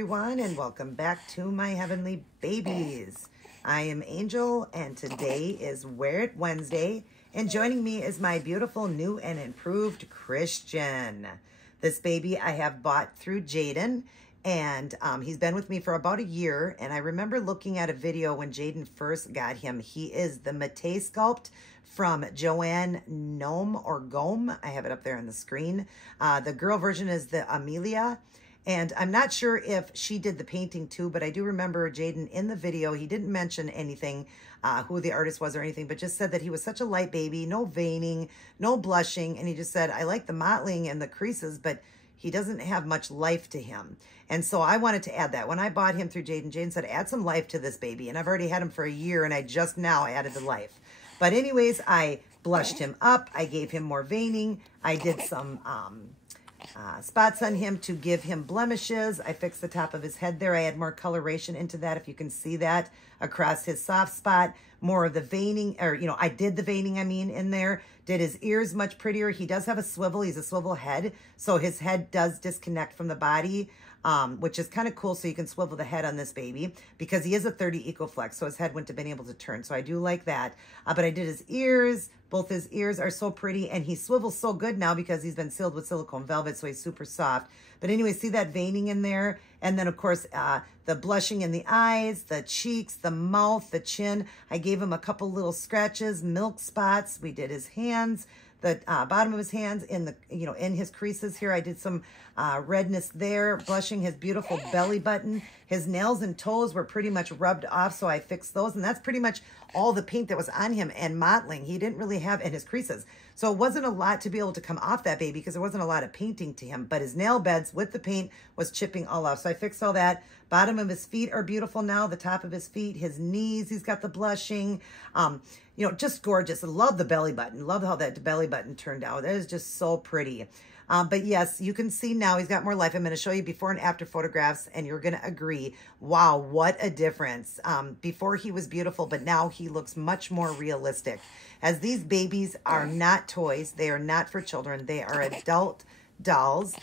everyone, and welcome back to my heavenly babies. I am Angel, and today is Wear It Wednesday, and joining me is my beautiful new and improved Christian. This baby I have bought through Jaden, and he's been with me for about a year, and I remember looking at a video when Jaden first got him. He is the Mate Sculpt from Joanne Gnome or Gome. I have it up there on the screen. The girl version is the Amelia. And I'm not sure if she did the painting too, but I do remember Jaden in the video, he didn't mention anything, who the artist was or anything, but just said that he was such a light baby, no veining, no blushing. And he just said, I like the mottling and the creases, but he doesn't have much life to him. And so I wanted to add that. When I bought him through Jaden, Jaden said, add some life to this baby. And I've already had him for a year, and I just now added the life. But anyways, I blushed him up. I gave him more veining. I did some spots on him to give him blemishes. I fixed the top of his head there. I had more coloration into that, if you can see that, across his soft spot. More of the veining, or, you know, I did the veining, in there. Did his ears much prettier. He does have a swivel. He's a swivel head, so his head does disconnect from the body, which is kind of cool. So you can swivel the head on this baby because he is a 30 EcoFlex, so his head wouldn't have been able to turn. So I do like that. But I did his ears. Both his ears are so pretty, and he swivels so good now because he's been sealed with silicone velvet, so he's super soft. But anyway, see that veining in there? And then, of course, the blushing in the eyes, the cheeks, the mouth, the chin. I gave him a couple little scratches, milk spots. We did his hands, the bottom of his hands, in the, you know, in his creases here. I did some redness there, blushing his beautiful belly button. His nails and toes were pretty much rubbed off, so I fixed those. And that's pretty much all the paint that was on him, and mottling. He didn't really have in his creases. So it wasn't a lot to be able to come off that baby because there wasn't a lot of painting to him. But his nail beds with the paint was chipping all off. So I fixed all that. Bottom of his feet are beautiful now. The top of his feet, his knees, he's got the blushing. You know, just gorgeous. I love the belly button. Love how that belly button turned out. That is just so pretty. But yes, you can see now he's got more life. I'm going to show you before and after photographs, and you're going to agree, wow, what a difference. Before he was beautiful, but now he looks much more realistic. As these babies are not toys, they are not for children, they are adult dolls.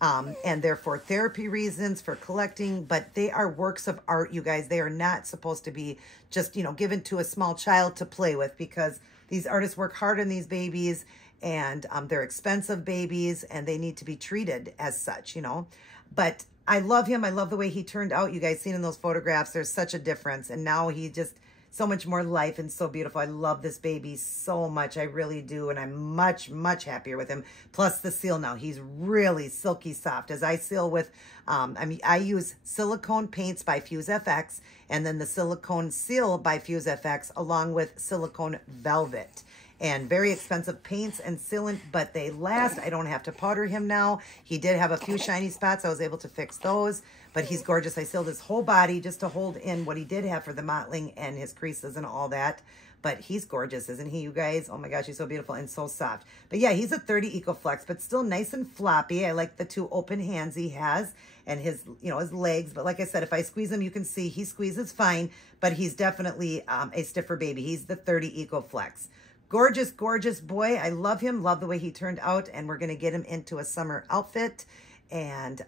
And they're for therapy reasons, for collecting, but they are works of art, you guys. They are not supposed to be just, you know, given to a small child to play with, because these artists work hard on these babies, and they're expensive babies, and they need to be treated as such, you know. But I love him. I love the way he turned out. You guys seen in those photographs, there's such a difference. And now he just, so much more life and so beautiful. I love this baby so much. I really do. And I'm much, much happier with him. Plus the seal now. He's really silky soft. As I seal with, I use silicone paints by Fuse FX, and then the silicone seal by Fuse FX, along with silicone velvet. And very expensive paints and sealant, but they last. I don't have to powder him now. He did have a few shiny spots. I was able to fix those, but he's gorgeous. I sealed his whole body just to hold in what he did have for the mottling and his creases and all that. But he's gorgeous, isn't he, you guys? Oh my gosh, he's so beautiful and so soft. But yeah, he's a 30 EcoFlex, but still nice and floppy. I like the two open hands he has and his, you know, his legs. But like I said, if I squeeze him, you can see he squeezes fine, but he's definitely a stiffer baby. He's the 30 EcoFlex. Gorgeous, gorgeous boy. I love him. Love the way he turned out. And we're going to get him into a summer outfit. And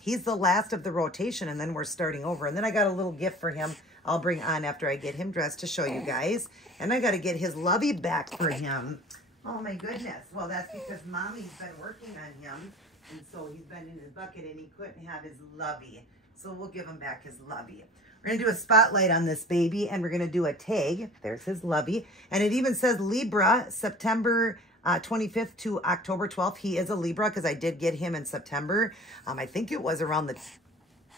he's the last of the rotation. And then we're starting over. And then I got a little gift for him I'll bring on after I get him dressed to show you guys. And I got to get his lovey back for him. Oh, my goodness. Well, that's because Mommy's been working on him. And so he's been in his bucket and he couldn't have his lovey. So we'll give him back his lovey. We're going to do a spotlight on this baby, and we're going to do a tag. There's his lovey. And it even says Libra, September 25th to October 12th. He is a Libra because I did get him in September. I think it was around the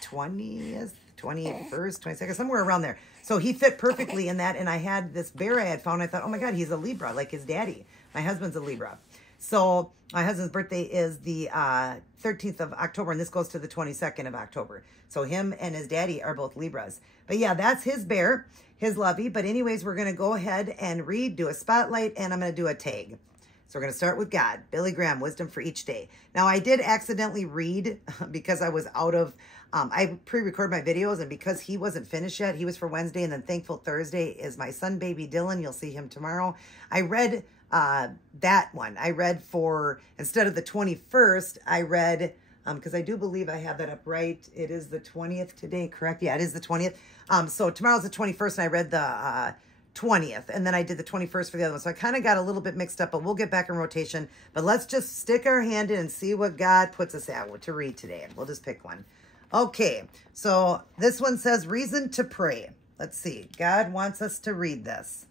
20th, 21st, 22nd, somewhere around there. So he fit perfectly in that. And I had this bear I had found. I thought, oh my God, he's a Libra, like his daddy. My husband's a Libra. So my husband's birthday is the 13th of October, and this goes to the 22nd of October. So him and his daddy are both Libras. But yeah, that's his bear, his lovey. But anyways, we're going to go ahead and do a spotlight, and I'm going to do a tag. So we're going to start with God. Billy Graham, wisdom for each day. Now, I did accidentally read because I was out of, I pre-record my videos, and because he wasn't finished yet, he was for Wednesday, and then Thankful Thursday is my son, baby Dylan. You'll see him tomorrow. I read that one. I read for, instead of the 21st, I read because I do believe I have that up right. It is the 20th today, correct? Yeah, it is the 20th. So tomorrow's the 21st, and I read the 20th, and then I did the 21st for the other one. So I kind of got a little bit mixed up, but we'll get back in rotation. But let's just stick our hand in and see what God puts us at to read today. We'll just pick one. Okay, so this one says reason to pray. Let's see. God wants us to read this.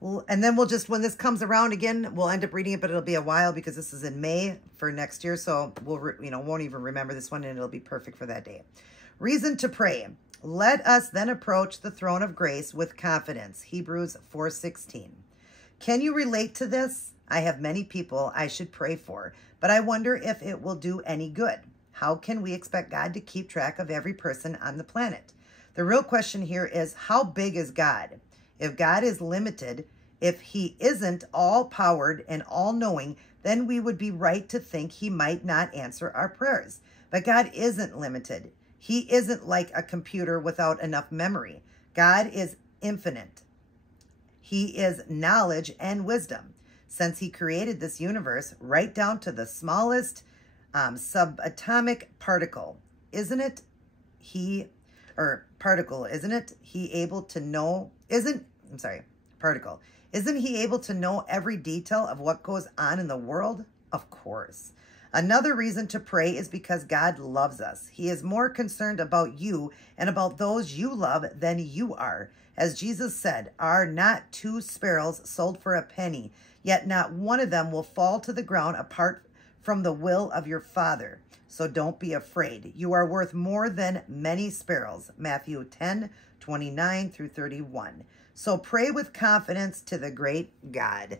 And then we'll just, when this comes around again, we'll end up reading it, but it'll be a while because this is in May for next year. So we'll, won't even remember this one, and it'll be perfect for that day. Reason to pray. Let us then approach the throne of grace with confidence. Hebrews 4:16. Can you relate to this? I have many people I should pray for, but I wonder if it will do any good. How can we expect God to keep track of every person on the planet? The real question here is, how big is God? If God is limited, if he isn't all-powered and all-knowing, then we would be right to think he might not answer our prayers. But God isn't limited. He isn't like a computer without enough memory. God is infinite. He is knowledge and wisdom. Since he created this universe right down to the smallest subatomic particle, isn't it he able to know, particle. Isn't he able to know every detail of what goes on in the world? Of course. Another reason to pray is because God loves us. He is more concerned about you and about those you love than you are. As Jesus said, are not 2 sparrows sold for a penny, yet not one of them will fall to the ground apart from the will of your Father. So don't be afraid. You are worth more than many sparrows. Matthew 10:29 through 31. So pray with confidence to the great God.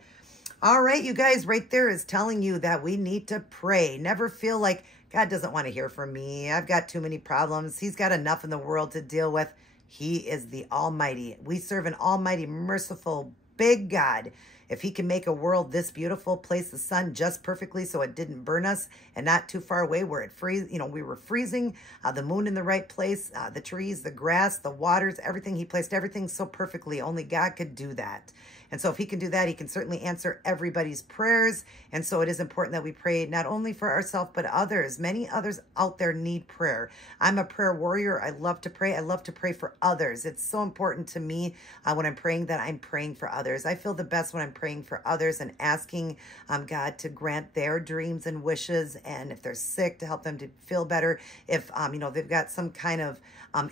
All right, you guys, right there is telling you that we need to pray. Never feel like God doesn't want to hear from me. I've got too many problems. He's got enough in the world to deal with. He is the Almighty. We serve an almighty, merciful, big God. If he can make a world this beautiful, place the sun just perfectly so it didn't burn us, and not too far away where it we were freezing, the moon in the right place, the trees, the grass, the waters, everything. He placed everything so perfectly. Only God could do that. And so if he can do that, he can certainly answer everybody's prayers. And so it is important that we pray not only for ourselves, but others. Many others out there need prayer. I'm a prayer warrior. I love to pray. I love to pray for others. It's so important to me when I'm praying that I'm praying for others. I feel the best when I'm praying for others and asking God to grant their dreams and wishes. And if they're sick, to help them to feel better. If, they've got some kind of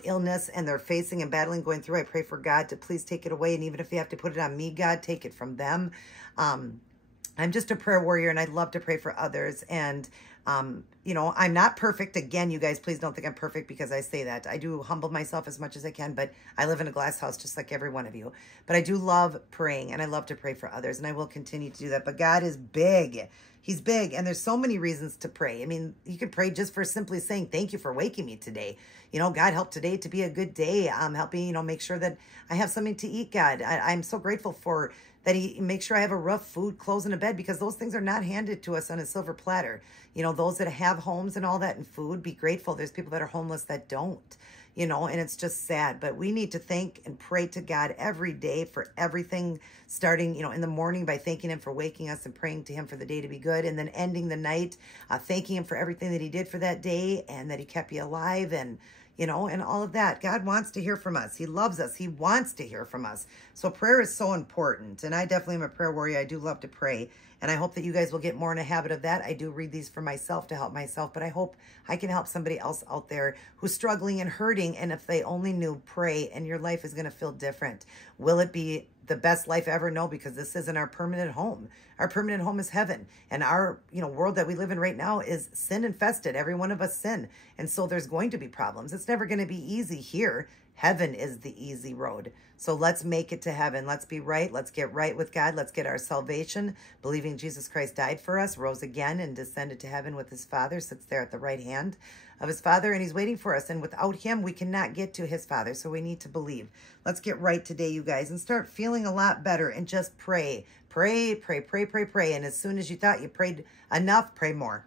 illness and they're facing and battling, going through, I pray for God to please take it away. And even if you have to put it on me, God, take it from them. I'm just a prayer warrior, and I love to pray for others. And, I'm not perfect. Again, you guys, please don't think I'm perfect because I say that. I do humble myself as much as I can, but I live in a glass house just like every one of you. But I do love praying, and I love to pray for others, and I will continue to do that. But God is big. He's big, and there's so many reasons to pray. I mean, you could pray just for simply saying, thank you for waking me today. God, help today to be a good day. Help me, make sure that I have something to eat, God. I'm so grateful for that he makes sure I have a roof, food, clothes, and a bed, because those things are not handed to us on a silver platter. Those that have homes and all that and food, be grateful. There's people that are homeless that don't, and it's just sad. But we need to thank and pray to God every day for everything, starting, in the morning by thanking him for waking us and praying to him for the day to be good, and then ending the night, thanking him for everything that he did for that day and that he kept you alive, and and all of that. God wants to hear from us. He loves us. He wants to hear from us. So prayer is so important. And I definitely am a prayer warrior. I do love to pray. And I hope that you guys will get more in a habit of that. I do read these for myself to help myself, but I hope I can help somebody else out there who's struggling and hurting. And if they only knew, pray, and your life is going to feel different. Will it be the best life ever? No, because this isn't our permanent home. Our permanent home is heaven. And our, world that we live in right now is sin infested. Every one of us sin. And so there's going to be problems. It's never going to be easy here. Heaven is the easy road. So let's make it to heaven. Let's be right. Let's get right with God. Let's get our salvation, believing Jesus Christ died for us, rose again, and descended to heaven with his Father, sits there at the right hand of his Father, and he's waiting for us. And without him, we cannot get to his Father. So we need to believe. Let's get right today, you guys, and start feeling a lot better, and just pray. Pray, pray, pray, pray, pray. And as soon as you thought you prayed enough, pray more.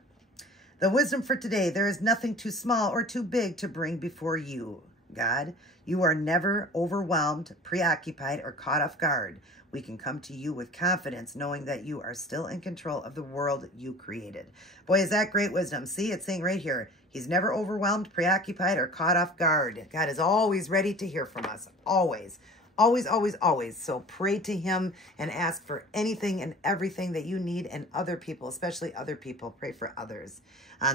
The wisdom for today: there is nothing too small or too big to bring before you. God. You are never overwhelmed, preoccupied, or caught off guard. We can come to you with confidence, knowing that you are still in control of the world you created. Boy, is that great wisdom. See, it's saying right here, he's never overwhelmed, preoccupied, or caught off guard. God is always ready to hear from us. Always. Always, always, always. So pray to him and ask for anything and everything that you need, and other people, especially other people. Pray for others.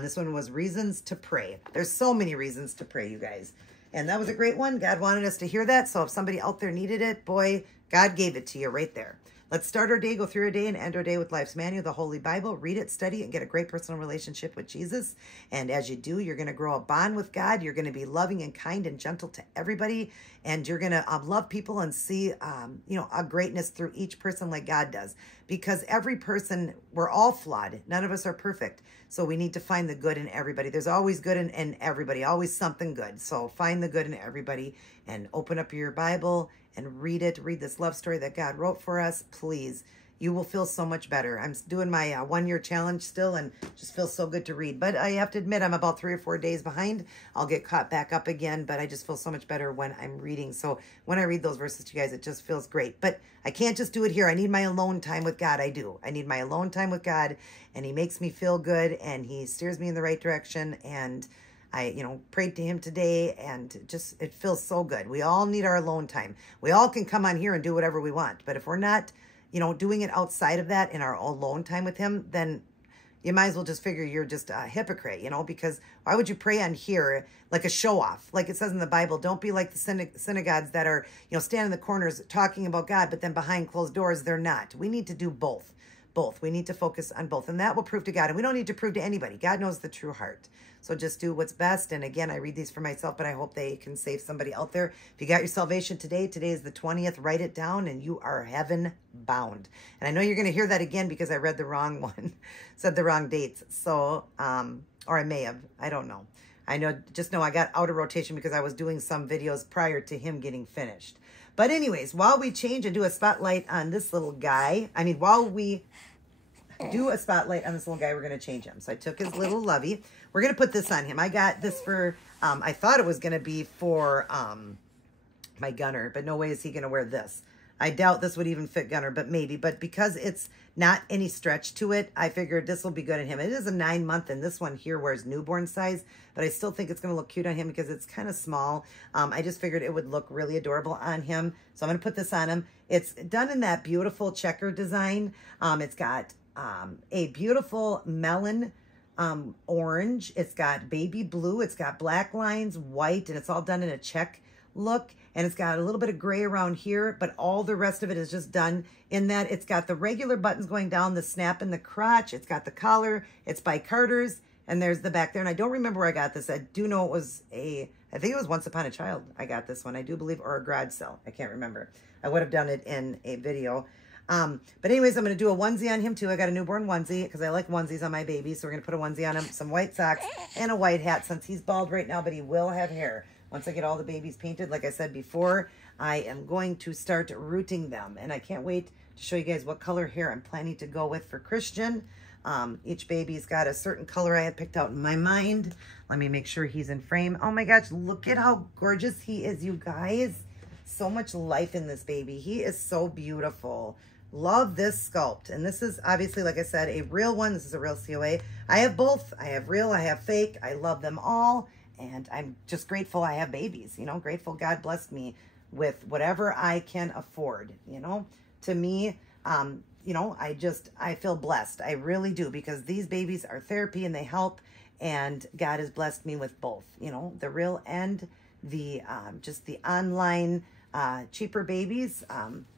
This one was reasons to pray. There's so many reasons to pray, you guys. And that was a great one. God wanted us to hear that. So if somebody out there needed it, boy, God gave it to you right there. Let's start our day, go through our day, and end our day with Life's Manual, the Holy Bible. Read it, study it, and get a great personal relationship with Jesus. And as you do, you're going to grow a bond with God. You're going to be loving and kind and gentle to everybody. And you're going to love people and see, a greatness through each person like God does. Because every person, we're all flawed. None of us are perfect. So we need to find the good in everybody. There's always good in everybody, always something good. So find the good in everybody and open up your Bible and read it. Read this love story that God wrote for us. Please, you will feel so much better. I'm doing my 1-year challenge still and just feels so good to read. But I have to admit, I'm about 3 or 4 days behind. I'll get caught back up again, but I just feel so much better when I'm reading. So when I read those verses to you guys, it just feels great. But I can't just do it here. I need my alone time with God. I do. I need my alone time with God, and he makes me feel good, and he steers me in the right direction. And I, prayed to him today, and just, it feels so good. We all need our alone time. We all can come on here and do whatever we want. But if we're not, doing it outside of that in our alone time with him, then you might as well just figure you're just a hypocrite, because why would you pray on here like a show off? Like it says in the Bible, don't be like the synagogues that are, stand in the corners talking about God, but then behind closed doors, they're not. We need to do both. We need to focus on both, and that will prove to God. And we don't need to prove to anybody. God knows the true heart. So just do what's best. And again, I read these for myself, but I hope they can save somebody out there. If you got your salvation today is the 20th, write it down, and you are heaven bound. And I know you're going to hear that again because I read the wrong one, said the wrong dates. So, or I may have, I don't know. Just know I got out of rotation because I was doing some videos prior to him getting finished. But anyways, while we change and do a spotlight on this little guy, while we do a spotlight on this little guy, we're going to change him. So I took his little lovey. We're going to put this on him. I got this for, I thought it was going to be for my Gunner, but no way is he going to wear this. I doubt this would even fit Gunner, but maybe. But because it's not any stretch to it, I figured this will be good on him. It is a 9-month, and this one here wears newborn size, but I still think it's going to look cute on him because it's kind of small. I just figured it would look really adorable on him. So I'm going to put this on him. It's done in that beautiful checker design. It's got a beautiful melon orange. It's got baby blue. It's got black lines, white, and it's all done in a check look. And it's got a little bit of gray around here, but all the rest of it is just done in that. It's got the regular buttons going down, the snap in the crotch. It's got the collar. It's by Carter's, and there's the back there. And I don't remember where I got this. I do know it was I think it was Once Upon a Child. I got this one, I do believe, or a garage sale. I can't remember. I would have done it in a video. But anyways, I'm going to do a onesie on him too. I got a newborn onesie because I like onesies on my baby. So we're going to put a onesie on him, some white socks, and a white hat since he's bald right now, but he will have hair. Once I get all the babies painted, like I said before, I am going to start rooting them. And I can't wait to show you guys what color hair I'm planning to go with for Christian. Each baby's got a certain color I had picked out in my mind. Let me make sure he's in frame. Oh my gosh, look at how gorgeous he is, you guys. So much life in this baby. He is so beautiful. Love this sculpt. And this is obviously, like I said, a real one. This is a real COA. I have both. I have real, I have fake. I love them all. And I'm just grateful I have babies, grateful God blessed me with whatever I can afford, to me, I feel blessed. I really do, because these babies are therapy and they help, and God has blessed me with both, the real and the, just the online, cheaper babies.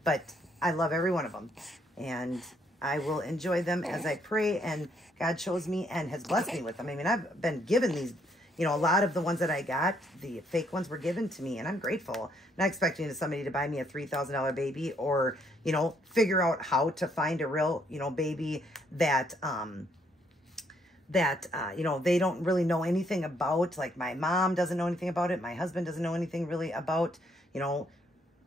But I love every one of them, and I will enjoy them as I pray, and God shows me and has blessed me with them. I've been given these, a lot of the ones that I got, the fake ones, were given to me, and I'm grateful. Not expecting somebody to buy me a $3,000 baby, or, figure out how to find a real, baby that, they don't really know anything about. Like my mom doesn't know anything about it. My husband doesn't know anything really about,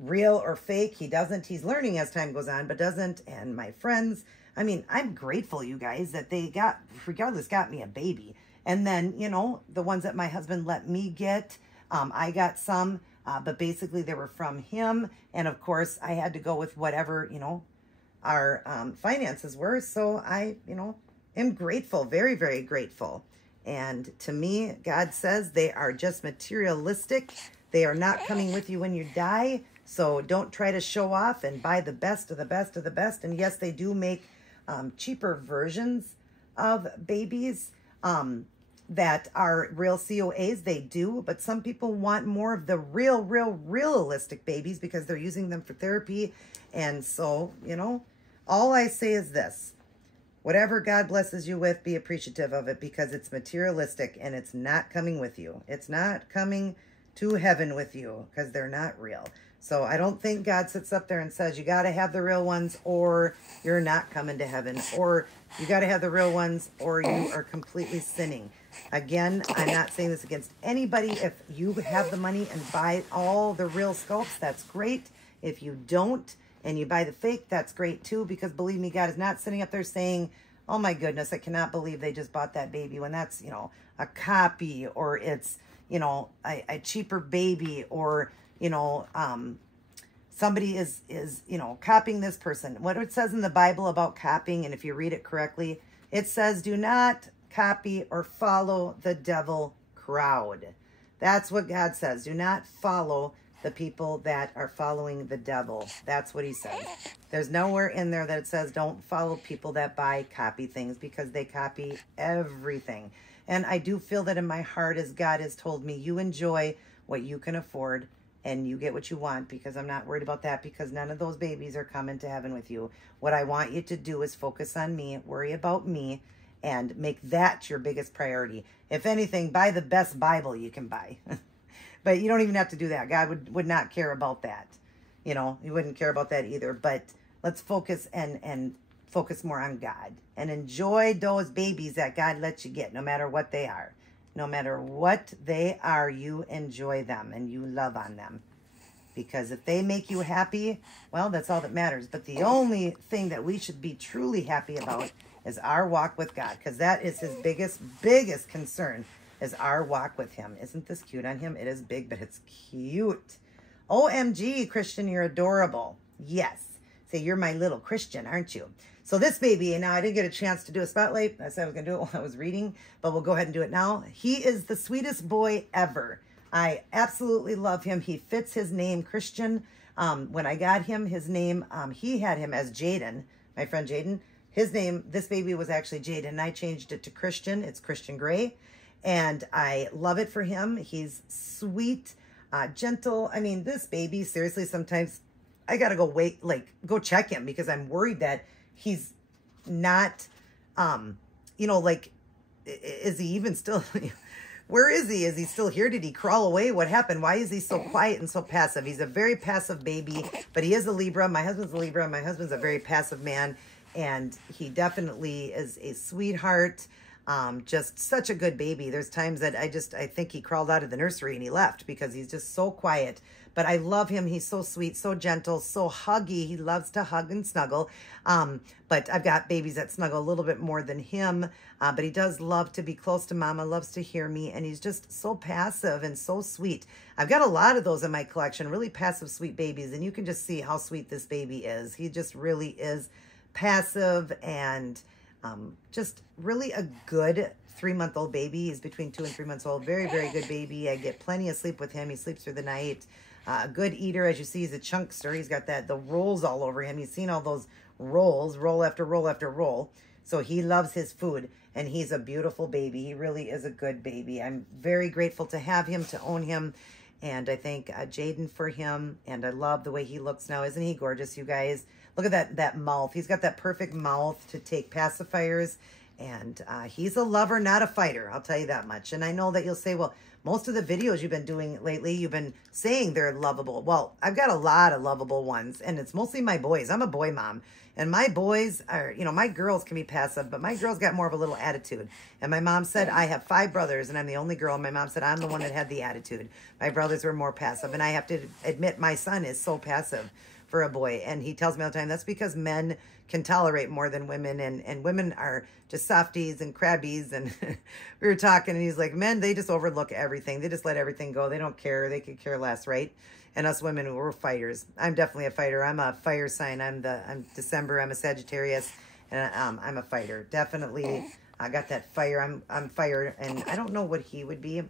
real or fake. He doesn't. He's learning as time goes on, but doesn't. And my friends, I'm grateful, you guys, that they got me a baby. And then, the ones that my husband let me get, I got some, but basically they were from him. And of course, I had to go with whatever, our finances were. So I, am grateful, very, very grateful. And to me, God says they are just materialistic. They are not coming with you when you die. So don't try to show off and buy the best of the best of the best. And yes, they do make cheaper versions of babies that are real COAs. They do, but some people want more of the realistic babies because they're using them for therapy. And so, all I say is this: whatever God blesses you with, be appreciative of it, because it's materialistic and it's not coming with you. It's not coming to heaven with you because they're not real. So I don't think God sits up there and says, you got to have the real ones or you're not coming to heaven, or you got to have the real ones or you are completely sinning. Again, I'm not saying this against anybody. If you have the money and buy all the real sculpts, that's great. If you don't and you buy the fake, that's great too, because believe me, God is not sitting up there saying, oh my goodness, I cannot believe they just bought that baby, when that's, a copy, or it's, a cheaper baby, or, somebody is, copying this person. What it says in the Bible about copying, and if you read it correctly, it says, do not copy or follow the devil crowd. That's what God says. Do not follow the people that are following the devil. That's what he says. There's nowhere in there that it says don't follow people that copy things, because they copy everything. And I do feel that in my heart, as God has told me, you enjoy what you can afford and you get what you want, because I'm not worried about that, because none of those babies are coming to heaven with you. What I want you to do is focus on me, worry about me, and make that your biggest priority. If anything, buy the best Bible you can buy. But you don't even have to do that. God would not care about that. He wouldn't care about that either. But let's focus and focus more on God and enjoy those babies that God lets you get, no matter what they are. No matter what they are, you enjoy them and you love on them. Because if they make you happy, well, that's all that matters. But the only thing that we should be truly happy about is our walk with God, because that is his biggest concern, is our walk with him. Isn't this cute on him? It is big, but it's cute. OMG, Christian, you're adorable. Yes. Say, you're my little Christian, aren't you? So this baby, and now I didn't get a chance to do a spotlight. I said I was going to do it while I was reading, but we'll go ahead and do it now. He is the sweetest boy ever. I absolutely love him. He fits his name, Christian. When I got him, his name, he had him as Jaden, my friend Jaden. His name, this baby was actually Jaden, and I changed it to Christian. It's Christian Gray, and I love it for him. He's sweet, gentle. I mean, this baby, seriously, sometimes I got to go check him, because I'm worried that he's not, is he even still, where is he? Is he still here? Did he crawl away? What happened? Why is he so quiet and so passive? He's a very passive baby, but he is a Libra. My husband's a Libra. My husband's a very passive man, and he definitely is a sweetheart. Just such a good baby. There's times that I think he crawled out of the nursery and he left, because he's just so quiet. But I love him. He's so sweet, so gentle, so huggy. He loves to hug and snuggle. But I've got babies that snuggle a little bit more than him. But he does love to be close to mama, loves to hear me. And he's just so passive and so sweet. I've got a lot of those in my collection, really passive, sweet babies. And you can just see how sweet this baby is. He just really is passive and just really a good 3-month-old baby. He's between 2 and 3 months old. Very, very good baby. I get plenty of sleep with him. He sleeps through the night. A good eater. As you see, he's a chunkster. He's got the rolls all over him. You've seen all those rolls, roll after roll after roll. So he loves his food, and he's a beautiful baby. He really is a good baby. I'm very grateful to have him, to own him. And I thank Jaden for him. And I love the way he looks now. Isn't he gorgeous, you guys? Look at that mouth. He's got that perfect mouth to take pacifiers. And he's a lover, not a fighter. I'll tell you that much. And I know that you'll say, well, most of the videos you've been doing lately, you've been saying they're lovable. Well, I've got a lot of lovable ones, and it's mostly my boys. I'm a boy mom, and my boys are, my girls can be passive, but my girls got more of a little attitude. And my mom said, I have 5 brothers, and I'm the only girl. And my mom said, I'm the one that had the attitude. My brothers were more passive, and I have to admit, my son is so passive. for a boy. And he tells me all the time, that's because men can tolerate more than women, and women are just softies and crabbies. And we were talking, and he's like, men, they just overlook everything. They just let everything go. They don't care. They could care less, right? And us women, we're fighters. I'm definitely a fighter. I'm a fire sign. I'm December. I'm a Sagittarius, and I'm a fighter. Definitely, I got that fire. I'm fire, and I don't know what he would be.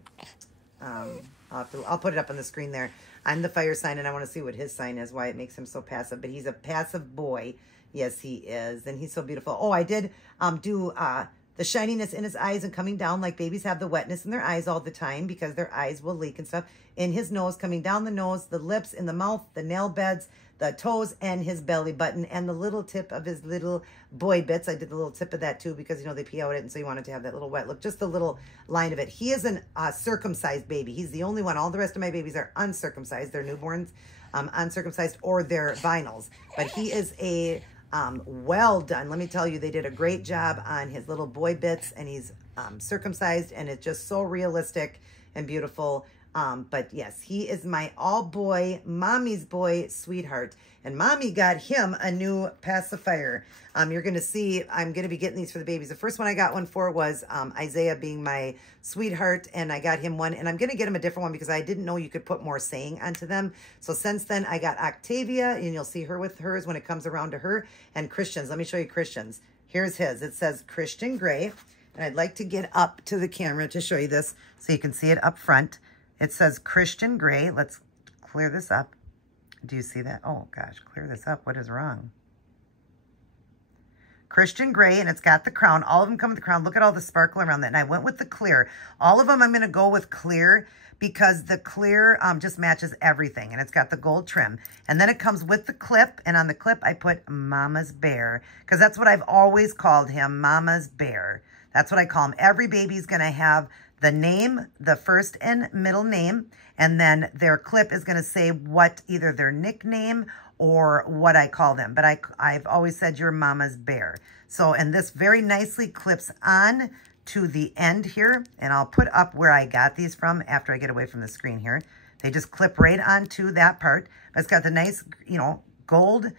I'll put it up on the screen there. I'm the fire sign, and I want to see what his sign is, why it makes him so passive. But he's a passive boy. Yes, he is, and he's so beautiful. Oh, I did do the shininess in his eyes and coming down, like babies have the wetness in their eyes all the time because their eyes will leak and stuff. In his nose, coming down the nose, the lips, in the mouth, the nail beds, the toes, and his belly button, and the little tip of his little boy bits. I did the little tip of that too because, you know, they pee out it, and so you wanted to have that little wet look, just the little line of it. He is an circumcised baby. He's the only one. All the rest of my babies are uncircumcised. They're newborns, uncircumcised, or they're vinyls. But he is a well done. Let me tell you, they did a great job on his little boy bits, and he's circumcised, and it's just so realistic and beautiful. But yes, he is my all boy, mommy's boy sweetheart. And mommy got him a new pacifier. You're going to see, I'm going to be getting these for the babies. The first one I got one for was Isaiah being my sweetheart, and I got him one, and I'm going to get him a different one because I didn't know you could put more saying onto them. So since then, I got Octavia, and you'll see her with hers when it comes around to her, and Christian's. Let me show you Christian's. Here's his. It says Christian Gray, and I'd like to get up to the camera to show you this so you can see it up front. It says Christian Gray. Let's clear this up. Do you see that? Oh, gosh, clear this up. What is wrong? Christian Gray, and it's got the crown. All of them come with the crown. Look at all the sparkle around that. And I went with the clear. All of them I'm going to go with clear because the clear just matches everything. And it's got the gold trim. And then it comes with the clip. And on the clip, I put Mama's Bear because that's what I've always called him, Mama's Bear. That's what I call him. Every baby's going to have the name, the first and middle name, and then their clip is going to say what either their nickname or what I call them. But I've always said you're Mama's Bear. So, and this very nicely clips on to the end here, and I'll put up where I got these from after I get away from the screen here. They just clip right onto that part. It's got the nice, you know, gold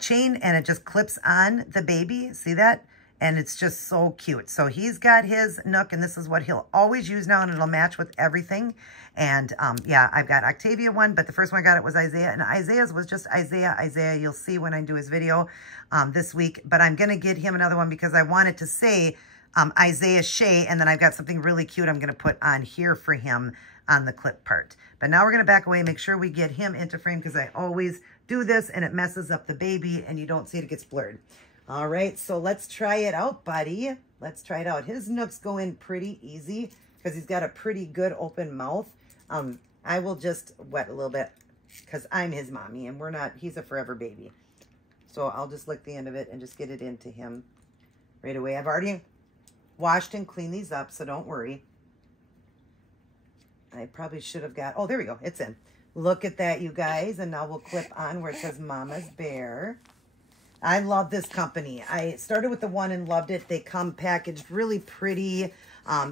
chain, and it just clips on the baby. See that? And it's just so cute. So he's got his nook, and this is what he'll always use now, and it'll match with everything. And yeah, I've got Octavia one, but the first one I got it was Isaiah, and Isaiah's was just Isaiah. You'll see when I do his video this week. But I'm going to get him another one because I wanted to say Isaiah Shea, and then I've got something really cute I'm going to put on here for him on the clip part. But now we're going to back away and make sure we get him into frame because I always do this, and it messes up the baby, and you don't see it, it gets blurred. All right, so let's try it out, buddy. Let's try it out. His nooks go in pretty easy because he's got a pretty good open mouth. I will just wet a little bit because I'm his mommy, and he's a forever baby. So I'll just lick the end of it and just get it into him right away. I've already washed and cleaned these up, so don't worry. I probably should have got, oh, there we go. It's in. Look at that, you guys. And now we'll clip on where it says Mama's Bear. I love this company. I started with the one and loved it. They come packaged really pretty,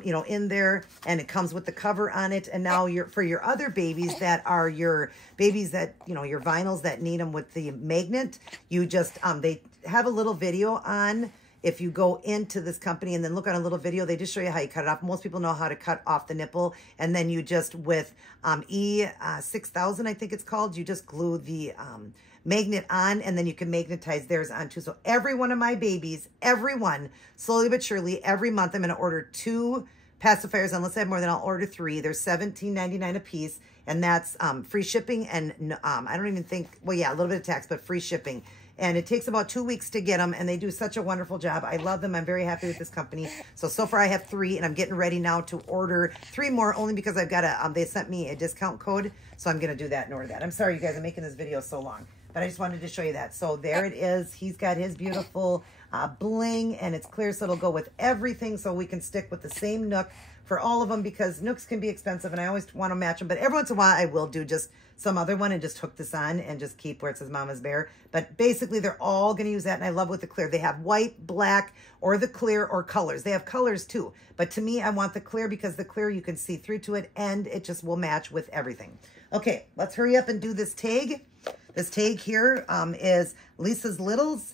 you know, in there, and it comes with the cover on it. And now for your other babies that are your babies that, you know, your vinyls that need them with the magnet, you just, they have a little video on. If you go into this company and then look on a little video, they just show you how you cut it off. Most people know how to cut off the nipple. And then you just, with E6000, I think it's called, you just glue the magnet on, and then you can magnetize theirs on too. So every one of my babies, everyone, slowly but surely, every month I'm going to order 2 pacifiers. Unless I have more, then I'll order 3. They're $17.99 a piece, and that's free shipping. And I don't even think, well, yeah, a little bit of tax, but free shipping. And it takes about 2 weeks to get them, and they do such a wonderful job. I love them. I'm very happy with this company. So far I have 3, and I'm getting ready now to order 3 more, only because I've got they sent me a discount code, so I'm going to do that and order that. I'm sorry, you guys, I'm making this video so long, but I just wanted to show you that. So there it is. He's got his beautiful bling, and it's clear, so it'll go with everything, so we can stick with the same nook for all of them because Nooks can be expensive and I always want to match them. But every once in a while I will do just some other one and just hook this on and just keep where it says Mama's Bear. But basically they're all going to use that, and I love with the clear. They have white, black, or the clear, or colors. They have colors too. But to me, I want the clear because the clear you can see through to it and it just will match with everything. Okay, let's hurry up and do this tag. This tag here is LisasLittles.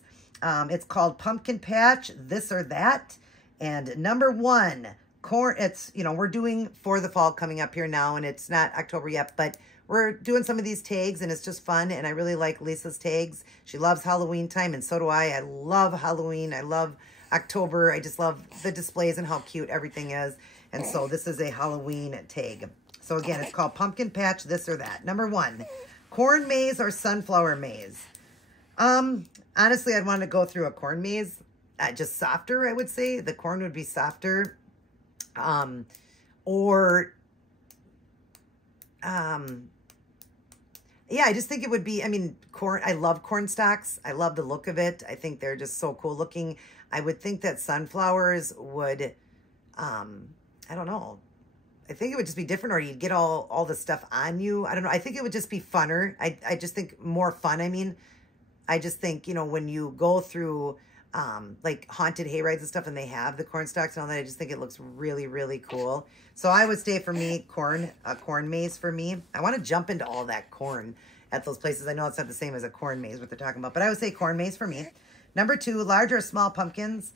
It's called Pumpkin Patch, This or That. And number 1, corn. It's, you know, we're doing for the fall coming up here now, and it's not October yet, but we're doing some of these tags, and it's just fun, and I really like Lisa's tags. She loves Halloween time, and so do I. I love Halloween. I love October. I just love the displays and how cute everything is. And so this is a Halloween tag. So again, it's called Pumpkin Patch, This or That. Number 1, corn maze or sunflower maze? Honestly, I'd want to go through a corn maze. Just softer, I would say. The corn would be softer. Yeah, I just think it would be, I mean, corn, I love corn stalks. I love the look of it. I think they're just so cool looking. I would think that sunflowers would, I don't know. I think it would just be different, or you'd get all the stuff on you. I don't know. I think it would just be funner. I just think more fun. I mean, I just think, you know, when you go through, like haunted hay rides and stuff, and they have the corn stalks and all that, I just think it looks really, really cool. So I would say for me, a corn maze for me. I want to jump into all that corn at those places. I know it's not the same as a corn maze, what they're talking about, but I would say corn maze for me. Number 2, large or small pumpkins.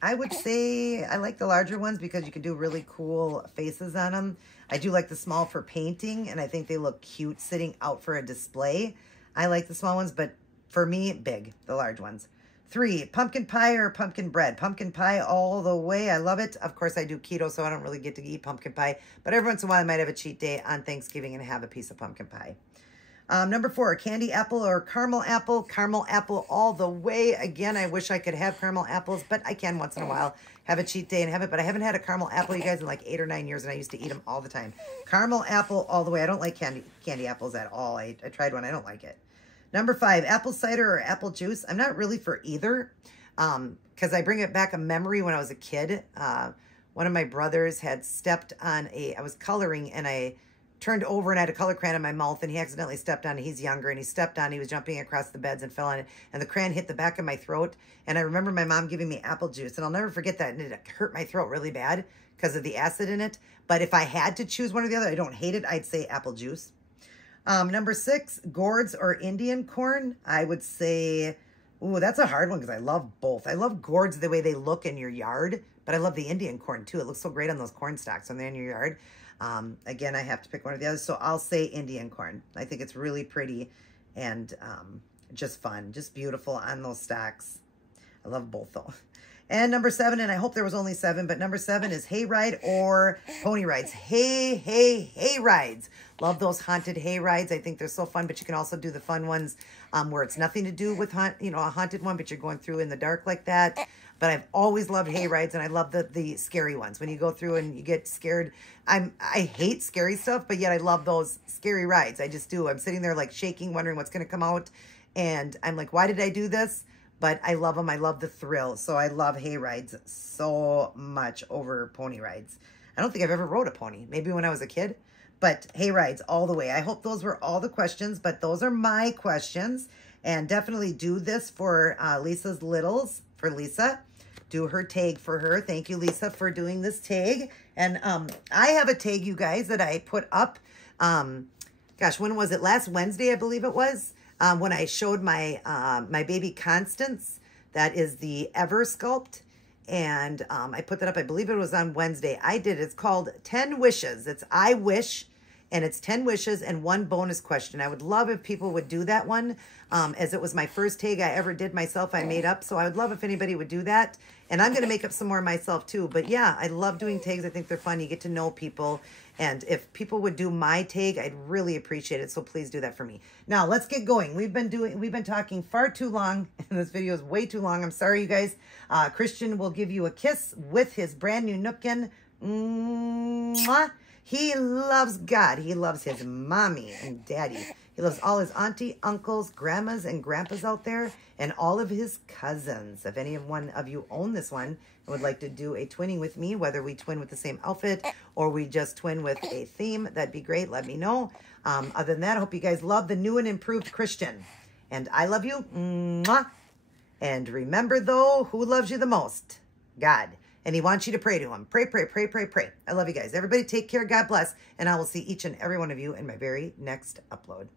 I would say I like the larger ones because you can do really cool faces on them. I do like the small for painting, and I think they look cute sitting out for a display. I like the small ones, but for me, big, the large ones. 3, pumpkin pie or pumpkin bread. Pumpkin pie all the way. I love it. Of course, I do keto, so I don't really get to eat pumpkin pie. But every once in a while, I might have a cheat day on Thanksgiving and have a piece of pumpkin pie. Number 4, candy apple or caramel apple. Caramel apple all the way. Again, I wish I could have caramel apples, but I can once in a while have a cheat day and have it. But I haven't had a caramel apple, you guys, in like 8 or 9 years, and I used to eat them all the time. Caramel apple all the way. I don't like candy apples at all. I tried one. I don't like it. Number 5, apple cider or apple juice. I'm not really for either because I bring it back a memory when I was a kid. One of my brothers had stepped on I was coloring, and I turned over and I had a color crayon in my mouth, and he accidentally stepped on it. He's younger, and he stepped on it. He was jumping across the beds and fell on it, and the crayon hit the back of my throat. And I remember my mom giving me apple juice, and I'll never forget that. And it hurt my throat really bad because of the acid in it. But if I had to choose one or the other, I don't hate it. I'd say apple juice. Number 6, gourds or Indian corn. I would say, ooh, that's a hard one because I love both. I love gourds the way they look in your yard, but I love the Indian corn too. It looks so great on those corn stalks when they're in your yard. Again, I have to pick one or the other, so I'll say Indian corn. I think it's really pretty and just fun, just beautiful on those stalks. I love both though. And number 7, and I hope there was only 7, but number 7 is hay ride or pony rides. Hay rides. Love those haunted hay rides. I think they're so fun, but you can also do the fun ones where it's nothing to do with a haunted one, but you're going through in the dark like that. But I've always loved hay rides, and I love the scary ones. When you go through and you get scared, I hate scary stuff, but yet I love those scary rides. I just do. I'm sitting there like shaking, wondering what's going to come out, and I'm like, why did I do this? But I love them. I love the thrill. So I love hay rides so much over pony rides. I don't think I've ever rode a pony. Maybe when I was a kid. But hay rides all the way. I hope those were all the questions. But those are my questions. And definitely do this for LisasLittles. For Lisa. Do her tag for her. Thank you, Lisa, for doing this tag. And I have a tag, you guys, that I put up. Gosh, when was it? Last Wednesday, I believe it was. When I showed my my baby Constance, that is the Ever Sculpt, and I put that up, I believe it was on Wednesday. It's called 10 Wishes. It's I Wish, and it's 10 wishes and 1 bonus question. I would love if people would do that one, as it was my first tag I ever did myself, I made up, so I would love if anybody would do that, and I'm going to make up some more myself too. But yeah, I love doing tags. I think they're fun. You get to know people. And if people would do my tag, I'd really appreciate it. So please do that for me. Now let's get going. We've been talking far too long, and this video is way too long. I'm sorry, you guys. Christian will give you a kiss with his brand new Nookin. Mwah. He loves God. He loves his mommy and daddy. He loves all his auntie, uncles, grandmas, and grandpas out there, and all of his cousins. If any one of you own this one and would like to do a twinning with me, whether we twin with the same outfit or we just twin with a theme, that'd be great. Let me know. Other than that, I hope you guys love the new and improved Christian. And I love you. Mwah. And remember, though, who loves you the most? God. And he wants you to pray to him. Pray, pray, pray, pray, pray. I love you guys. Everybody take care. God bless. And I will see each and every one of you in my very next upload.